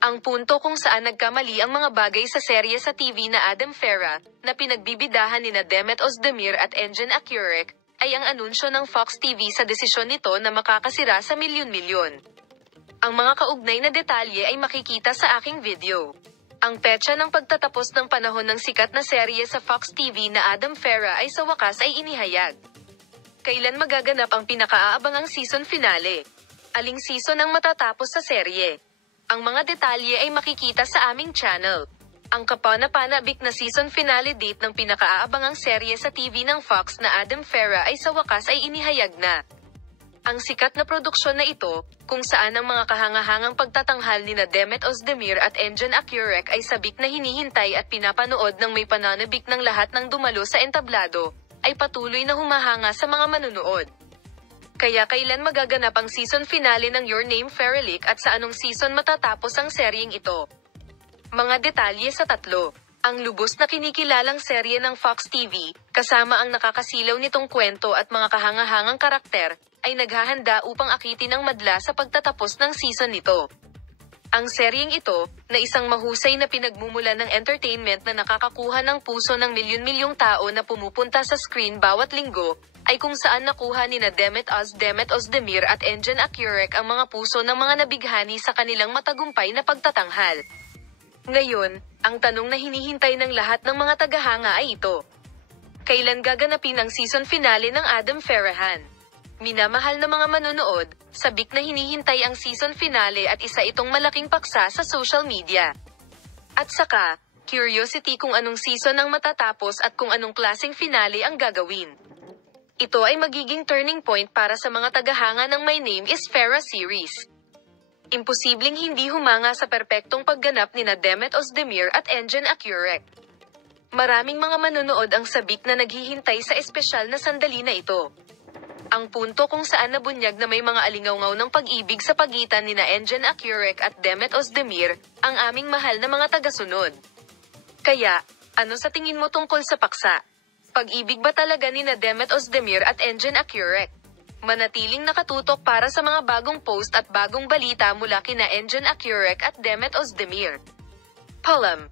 Ang punto kung saan nagkamali ang mga bagay sa serye sa TV na Adam Farah, na pinagbibidahan nina Demet Özdemir at Engin Akyurek, ay ang anunsyo ng Fox TV sa desisyon nito na makakasira sa milyon-milyon. Ang mga kaugnay na detalye ay makikita sa aking video. Ang petsa ng pagtatapos ng panahon ng sikat na serye sa Fox TV na Adam Farah ay sa wakas ay inihayag. Kailan magaganap ang pinakaaabangang season finale? Aling season ang matatapos sa serye? Ang mga detalye ay makikita sa aming channel. Ang kapana-panabik na season finale date ng pinakaaabangang serye sa TV ng Fox na Adam Farah ay sa wakas ay inihayag na. Ang sikat na produksyon na ito, kung saan ang mga kahangahangang pagtatanghal nina Demet Özdemir at Engin Akyurek ay sabik na hinihintay at pinapanood ng may pananabik ng lahat ng dumalo sa entablado, ay patuloy na humahanga sa mga manunood. Kaya kailan magaganap ang season finale ng Your Name Fairlick at sa anong season matatapos ang seryeng ito? Mga detalye sa 3. Ang lubos na kinikilalang serye ng Fox TV, kasama ang nakakasilaw nitong kwento at mga kahangahangang karakter, ay naghahanda upang akitin ng madla sa pagtatapos ng season nito. Ang seryeng ito, na isang mahusay na pinagmumula ng entertainment na nakakakuha ng puso ng milyon-milyong tao na pumupunta sa screen bawat linggo, ay kung saan nakuha nina Demet Özdemir at Engin Akyurek ang mga puso ng mga nabighani sa kanilang matagumpay na pagtatanghal. Ngayon, ang tanong na hinihintay ng lahat ng mga tagahanga ay ito. Kailan gaganapin ang season finale ng Adam Farahan? Minamahal na mga manonood, sabik na hinihintay ang season finale at isa itong malaking paksa sa social media. At saka, curiosity kung anong season ang matatapos at kung anong klaseng finale ang gagawin. Ito ay magiging turning point para sa mga tagahanga ng My Name is Farah series. Imposibleng hindi humanga sa perpektong pagganap nina Demet Özdemir at Engin Akyurek. Maraming mga manonood ang sabik na naghihintay sa espesyal na sandali na ito. Ang punto kung saan nabunyag na may mga alingawngaw ng pag-ibig sa pagitan nina Engin Akyurek at Demet Özdemir, ang aming mahal na mga tagasunod. Kaya, ano sa tingin mo tungkol sa paksa? Pag-ibig ba talaga nina Demet Özdemir at Engin Akyurek? Manatiling nakatutok para sa mga bagong post at bagong balita mula kina Engin Akyurek at Demet Özdemir. Paalam!